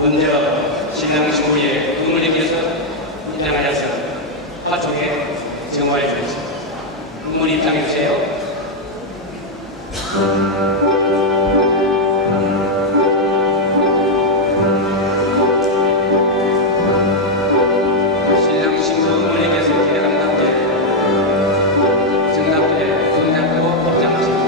먼저 신랑 신부의 부모님께서 입장하셔서 화촉에 정화해 주셨습니다. 부모님 입장해 주세요. 신랑 신부 부모님께서 기대감답게 정답게 손잡고 입장하십니다.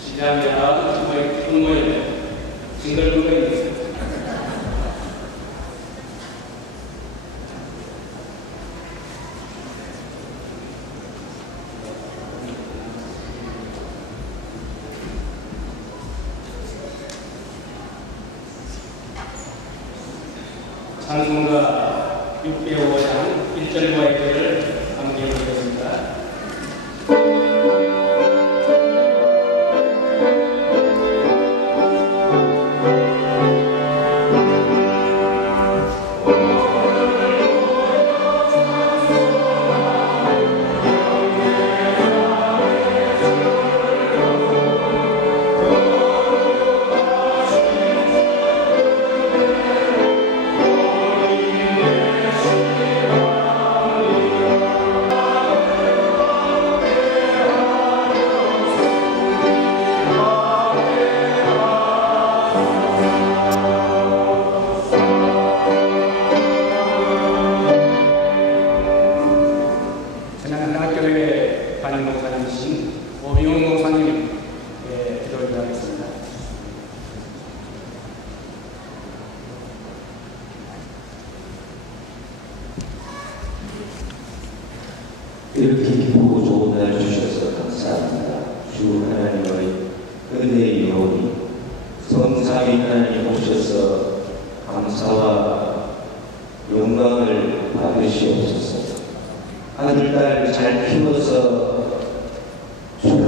시작이야 정말 풍모에 징글거리는 찬송가 605장 1절과 2절을 함께 읽겠습니다. Amen.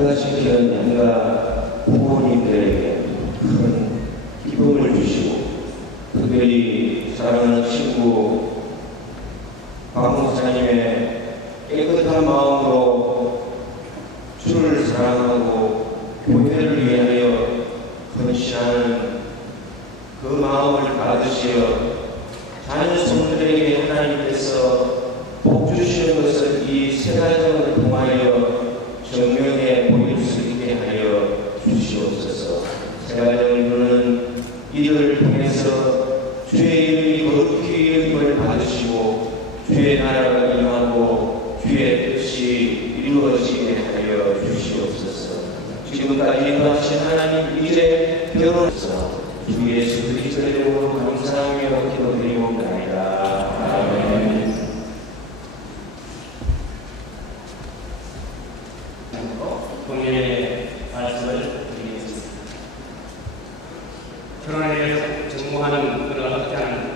태어나시키는 양가 부모님들에게 큰 기쁨을 주시고, 특별히 사랑하는 친구 박 목사님의 깨끗한 마음으로 주를 사랑하고 교회를 위하여 헌신하는 그 마음을 받으시어 자녀 성들에게 하나님께서 복 주시는 것을 이 세가정을 통하여 정명해 보일 수 있게 하여 주시옵소서. 세가정을 이루는 이들을 통해서 주의 이름이 거룩히 여김을 받으시고 주의 나라가 임하고 주의 뜻이 이루어지게 하여 주시옵소서. 지금까지 인도하신 하나님, 이제 결혼해서 주 예수 그리스도의 이름으로 감사하며 기도드리옵나이다. 아멘. 본인의 말씀을 드리겠습니다. 결혼에 대해서 정모하는 그런 학자는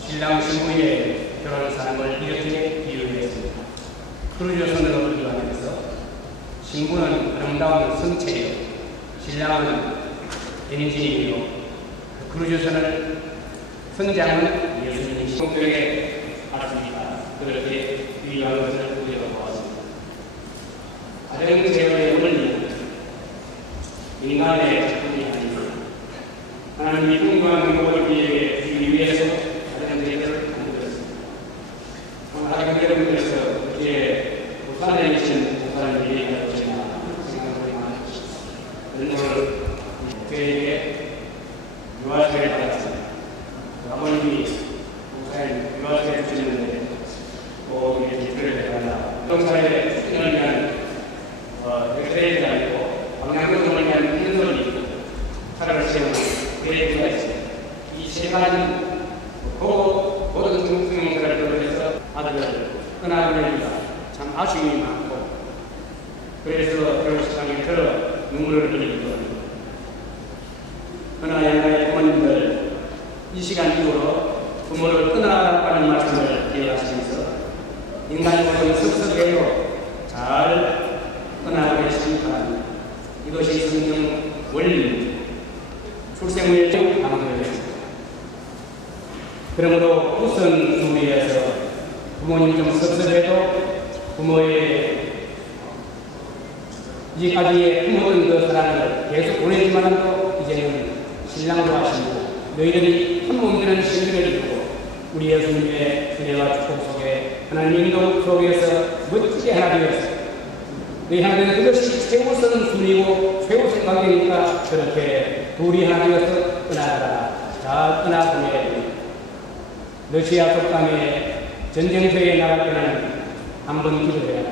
신랑 신부의 결혼 사람을 이렇게 비유했습니다. 크루조선으로 비유하면서 신부는 아름다운 성체요, 신랑은 엔진이요, 크루조선을 선장은 예수님이 성격에 맞습니다. 그렇게 비유하는 것을 우리가 보았습니다. 가정제어의 원리는 인간의 작품이 아닙니다. 하나님이 풍부한 행복을 주기 위해서 가정제어를 만들었습니다. 가정제어에서 이제 부산에 계신 목사님이 하시나 생각을 많이 하셨습니다. 오늘 교회에 유아세를 받았습니다. 아버님이 목사님 유아세를 주시는데 꼭 이렇게 기도를 해달라. 동사에 수행을 위한 엑스레이가 아니고 방향성을 위한 현설이 차를 세우는 계획가 있습니다. 이 세 가지 모든 중증자를 비롯해서 아들을 떠나보내니까 참 아쉬움이 많고, 그래서 결혼식장에 들어 눈물을 흘리고, 그러나 양가의 부모님들 이 시간 이후로 부모를 떠나라는 말씀을 기억하시면서 인간의 모든 섭섭해도 잘 떠나보내시기 바랍니다. 이것이 성경 원리입니다. 출생후에 강조했습니다. 그러므로 우선순위에서 부모님이 좀 섭섭해도 부모의 이제까지의 품어둔 그 사랑을 계속 보내지만 이제는 신랑도 하시고 너희들이 한 몸 되는 신비를 이루고 우리 예수님의 은혜와 축복 속에 하나님 인도 속에서 멋지게 하나 되었습니다. 너희 하나님은 그것이 최우선 순위고 최우선 관계니까 그렇게 둘이 하나 되어서 떠나가라. 잘 떠나보내. 러시아 속담에 전쟁터에 나갈 때는 한 번 기도해라.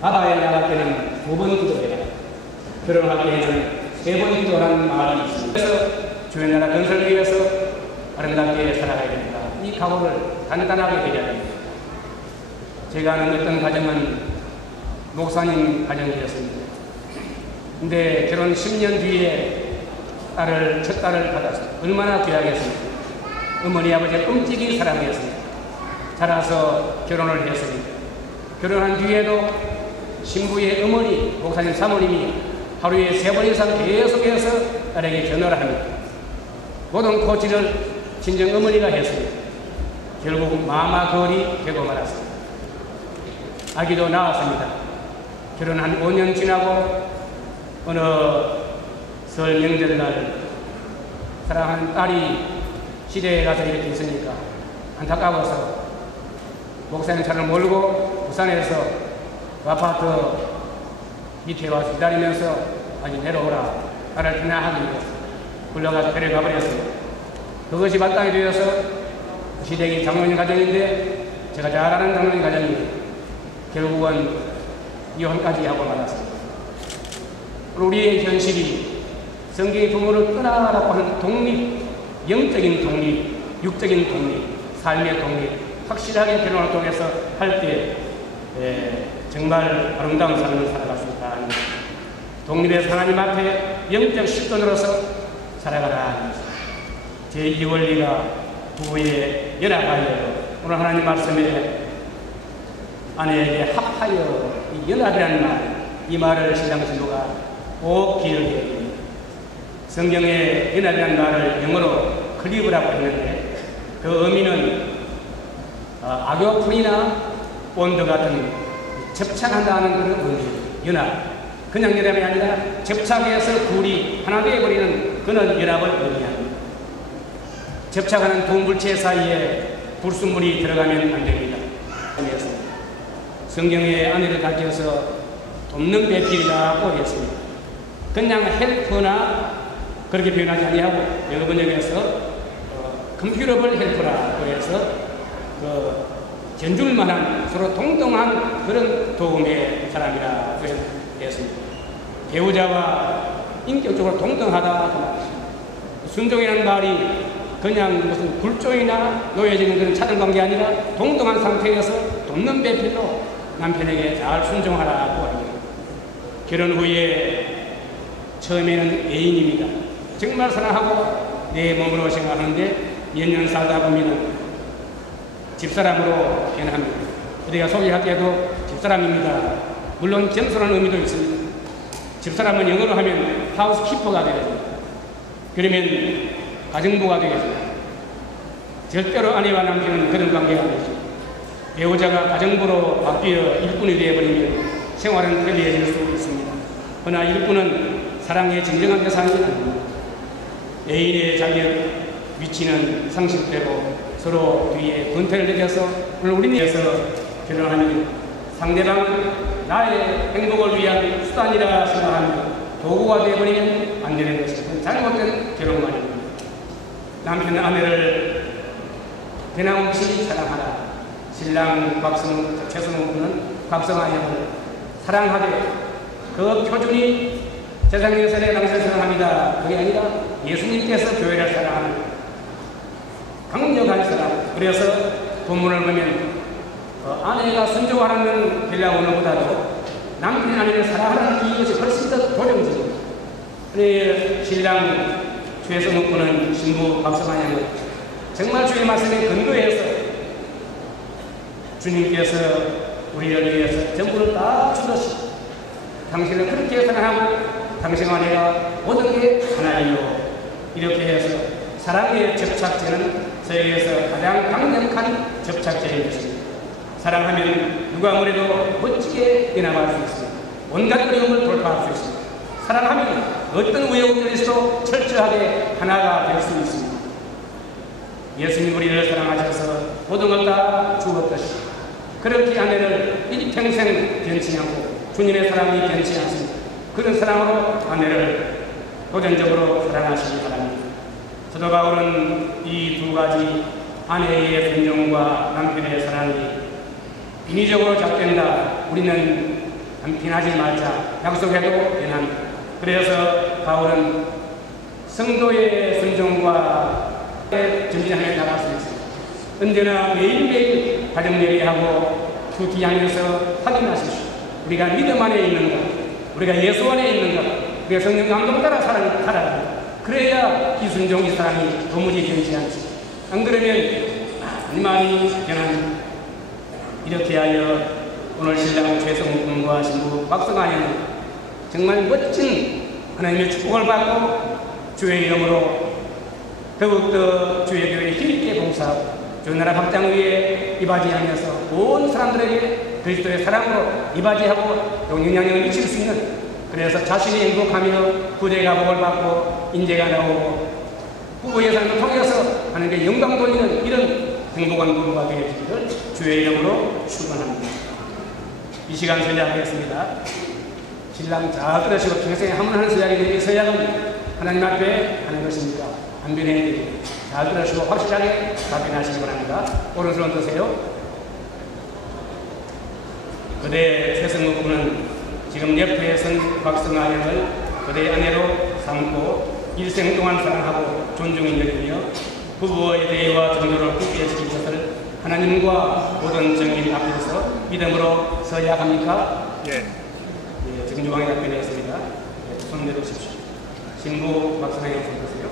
바다에 나갈 때는 2번 기도해라. 결혼할 때는 3번 기도하는 말이 있습니다. 그래서 주의 나라 건설을 위해서 아름답게 살아가야 됩니다. 이 각오를 단단하게 해야 됩니다. 제가 아는 어떤 가정은 목사님 가정이었습니다. 근데 결혼 10년 뒤에 첫 딸을 받았습니다. 얼마나 귀하겠습니까? 어머니 아버지의 끔찍이 사랑이었습니다. 자라서 결혼을 했습니다. 결혼한 뒤에도 신부의 어머니, 목사님 사모님이 하루에 3번 이상 계속해서 딸에게 전화를 합니다. 모든 코치를 친정 어머니가 했습니다. 결국 마마거리 되고 말았습니다. 아기도 낳았습니다. 결혼 한 5년 지나고 어느 설 명절날 사랑하는 딸이 시대에 가서 이렇게 있으니까 안타까워서 목사님 차를 몰고 부산에서 아파트 밑에 와서 기다리면서 아니 내려오라 딸을 피나하기 위해서 불러가서 데려가 버렸습니다. 그것이 마땅히 되어서 시댁이 장로님 가정인데 제가 잘 아는 장로님 가정이 결국은 이혼까지 하고 말았습니다. 우리의 현실이 성경이 부모를 떠나라고 하는 독립, 영적인 독립, 육적인 독립, 삶의 독립, 확실하게 결혼을 통해서 할 때 정말 아름다운 삶을 살아갈 수 있다. 독립의 하나님 앞에 영적 실존으로서 살아가라. 제2 원리가 부부의 연합하여 오늘 하나님 말씀에 아내에게 합하여 이 연합이라는 말 이 말을 신랑 신부가 꼭 기억해야 됩니다. 성경에 연합이라는 말을 영어로 클리브라고 했는데 그 의미는 악교풀이나 본드 같은 접착한다는 그런 의미입니다. 연합. 그냥 연합이 아니라 접착해서 둘이 하나 되어버리는 그런 연합을 의미합니다. 접착하는 두 물체 사이에 불순물이 들어가면 안 됩니다. 성경의 아내를 가르쳐서 돕는 배필이라고 했습니다. 그냥 헬퍼나 그렇게 표현하지 아니하고 영어 번역에서 컴퓨터블 헬퍼라고 해서 견줄 만한 서로 동등한 그런 도움의 사람이라고 했습니다. 배우자와 인격적으로 동등하다. 순종이라는 말이 그냥 무슨 굴종이나 놓여지는 그런 차등 관계 아니라 동등한 상태에서 돕는 배필로 남편에게 잘 순종하라고 합니다. 결혼 후에 처음에는 애인입니다. 정말 사랑하고 내 몸으로 생각하는데 몇 년 살다 보면 집사람으로 변합니다. 우리가 소개할 때도 집사람입니다. 물론 겸손한 의미도 있습니다. 집사람은 영어로 하면 하우스키퍼가 되겠습니다. 그러면 가정부가 되겠습니다. 절대로 아내와 남편은 그런 관계가 아니죠. 배우자가 가정부로 바뀌어 일꾼이 되어버리면 생활은 편리해질 수 있습니다. 그러나 일꾼은 사랑의 진정한 대상이 아닙니다. 애인의 자격, 위치는 상실되고 서로 뒤에 권태를 느껴서 오늘 우리는 위해서 결혼하면 상대방은 나의 행복을 위한 수단이라 생각하며 도구가 되어버리면 안 되는 것이 잘못된 결혼관입니다. 남편은 아내를 변함없이 사랑하라. 신랑 최승우 군은 곽성아양을 사랑하되 그 표준이 세상에서의 남편을 사랑합니다. 그게 아니라 예수님께서 교회를 사랑하는 강력한 사랑. 그래서 본문을 보면 아내가 순종하라는 헬라 언어보다도 남편이 아내를 사랑하라는 이것이 훨씬 더 도령적입니다. 신랑 최승우 군은 신부 곽성아양을 정말 주의 말씀에 근거해서 주님께서 우리를 위해서 전부를 다 주셨습니다. 당신을 그렇게 사랑하고 당신 아내가 모든 게 하나이요. 이렇게 해서 사랑의 접착제는 세계에서 가장 강력한 접착제인 것입니다. 사랑하면 누가 뭐래도 멋지게 연합할 수 있습니다. 온갖 어려움을 돌파할 수 있습니다. 사랑하면 어떤 우여곡절에서도 철저하게 하나가 될 수 있습니다. 예수님 우리를 사랑하셔서 모든 걸 다 주었듯이 그렇게 아내를 일평생 변치 않고 주님의 사랑이 변치 않습니다. 그런 사랑으로 아내를 도전적으로 사랑하시기 바랍니다. 사도 바울은 이 두 가지 아내의 순종과 남편의 사랑이 인위적으로 작된다. 우리는 변하지 말자. 약속해도 변합니다. 그래서 바울은 성도의 순종과 전진하며 나갈 수 있습니다. 언제나 매일매일 가정 예배하고 큐티하면서 확인하십시오. 우리가 믿음 안에 있는가, 우리가 예수 안에 있는가, 우리가 성령 감동 따라 살아야 그래야 이 순종, 이 사랑이 도무지 변치 않지. 안 그러면 많이 변합니다. 이렇게 하여 오늘 신랑 최성우 군과 신부 곽성아양은 정말 멋진 하나님의 축복을 받고 주의 이름으로 더욱더 주의 교회에 힘있게 봉사하고 주의 나라 확장 위에 이바지하면서 온 사람들에게 그리스도의 사랑으로 이바지하고 또 영향력을 미칠 수 있는, 그래서 자신이 행복하며 부재가 복을 받고 인재가 나오고 부부 예산을 통해서 하나님께 영광 돌리는 이런 행복한 부부가 되어지기를 주의 이름으로 축원합니다. 이 시간 설교하겠습니다. 신랑 잘 들으시고 평생에 한번 서약이 서약은 하나님 앞에 하는 것입니다. 안 변해야 잘 들으시고 확실하게 답변하시기 바랍니다. 오른손 드세요. 그대 최승우 군은 지금 옆에 선 곽성아양을 그대의 아내로 삼고 일생 동안 사랑하고 존중히 여기며 부부의 대의와 정도를 굳게 지킬 것을 하나님과 모든 정인 앞에서 믿음으로 서약합니까? 예. 정중하게 답변했습니다. 손 내려주십시오. 신부 곽성아양 손 드세요.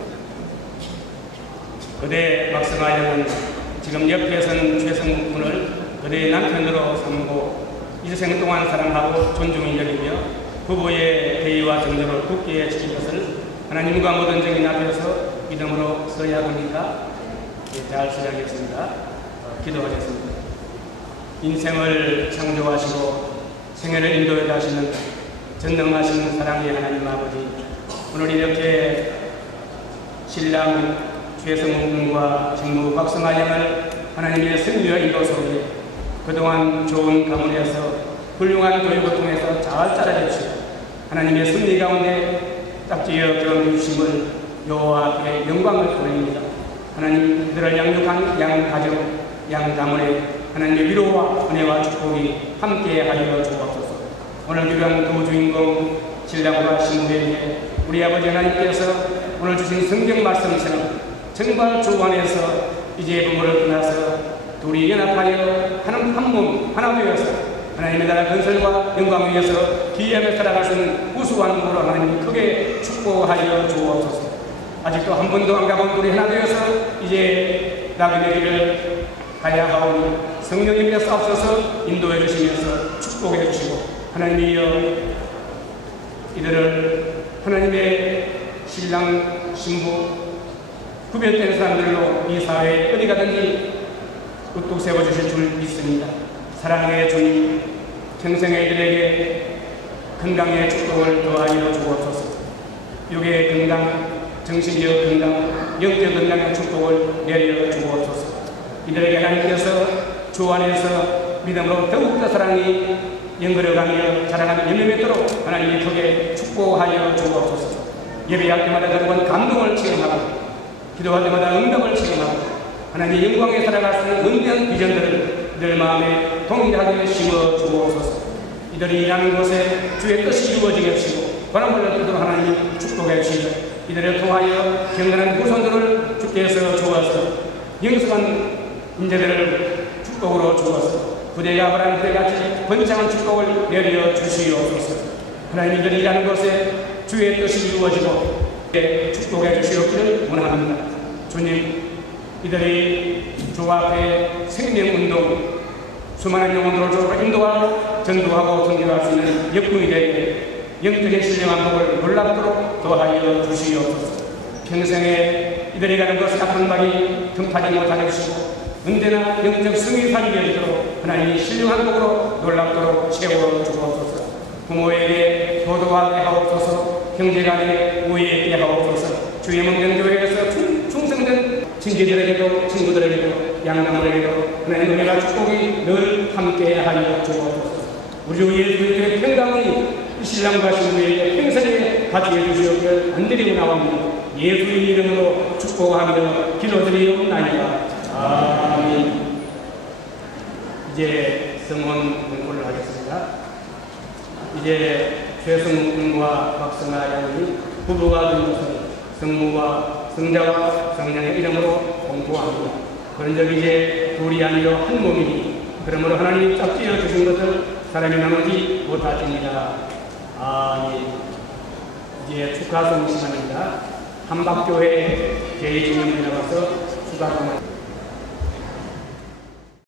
그대 곽성아양은 지금 옆에 선 최승우 군을 그대의 남편으로 삼고 일생 동안 사랑하고 존중히 여기며 부부의 대의와 정도를 굳게 지킬 것을 하나님과 모든 정인 앞에서 믿음으로 서약합니다. 잘 서약했습니다. 기도하겠습니다. 인생을 창조하시고 생애를 인도해 가시는 전능하신 사랑의 하나님 아버지, 오늘 이렇게 신랑 최성훈 군과 직무 박성아 양을 하나님의 승리와 인도 속에 그동안 좋은 가문에서 훌륭한 교육을 통해서 잘 자라주시고 하나님의 승리 가운데 짝지어 결혼해 주심을 여호와 앞에 영광을 돌립니다. 하나님 이들을 양육한 양 가정, 양 가문에 하나님의 위로와 은혜와 축복이 함께하여 주옵소서. 오늘 귀한 두 주인공 신랑과 신부에게 우리 아버지 하나님께서 오늘 주신 성경 말씀처럼 정말 주 안에서 이제 부모를 떠나서 둘이 연합하여 한 몸 하나 되어서 하나님의 나라 건설과 영광 위에서 기회하며 살아갈 수 있는 우수한 부모로 하나님이 크게 축복하여 주옵소서. 아직도 한 번도 안 가본 둘이 하나 되어서 이제 나그네 길을 가야 하오니 성령님께서 앞서서 인도해 주시면서 축복해 주시고 하나님이여 이들을 하나님의 신랑 신부 구별된 사람들로 이 사회에 어디 가든지 우뚝 세워주실 줄 믿습니다. 사랑의 주님, 평생에 이들에게 건강의 축복을 더하여 주옵소서. 육의 건강, 정신적 건강, 영적 건강의 축복을 내려 주옵소서. 이들에게 하나님께서 주 안에서 믿음으로 더욱더 사랑이 연결해가며 자라나는 열매 맺도록 하나님이 크게 축복하여 주옵소서. 예배할 때마다 그동안 감동을 체험하고 기도할 때마다 응답을 체험하고 하나님의 영광에 살아갈 수 있는 은대한 비전들을 늘 마음에 동일하게 심어 주옵소서. 이들이 일하는 곳에 주의 뜻이 이루어지게 하시고 바람을 얻도록 하나님 축복해 주시고 이들을 통하여 경건한 후손들을 주께서 주어서 영성한 인재들을 축복으로 주어서 부대가 아브라함 때같이 번창한 축복을 내려 주시옵소서. 하나님 이들이 일하는 곳에 주의 뜻이 이루어지고 축복해 주시옵기를 원합니다. 주님, 이들이 주 앞에 생명운동, 수많은 영혼들을 주로 인도하고 전도하고 선교할 수 있는 역군이 되게 영적인 신령한 복을 놀랍도록 더하여 주시옵소서. 평생에 이들이 가는 것을 아픈 말이 틈타지 못하게 해주시고 언제나 영적 승리 살게 해주도록 하나님이 신령한 복으로 놀랍도록 채워주옵소서. 부모에게 효도하게 하옵소서. 형제간에 우애있게 하옵소서. 주의 문명교회에서 충성된 친지들에게도 친구들에게도 양가물에게도 하나님의 은혜와 축복이 늘 함께하여 주옵소서. 우리 주 예수 그리스도의 평강이 이 신랑과 신부에게 평생에 같이 주시옵기를 간절히 원하옵니다. 예수의 이름으로 축복하며 기도드리옵나이다. 아멘. 이제 성원 공부를 하겠습니다. 이제 최성훈 군과 박성아 양이 부부가 된 것을 성모와 성자와 성령의 이름으로 공부합니다. 그런 적 이제 둘이 아니요 한 몸이니 그러므로 하나님이 짝지어 주신 것을 사람이 나누지 못하십니다. 아멘. 이제 축하송 시간입니다. 한박교회 개의 주님을 나와서 축하송을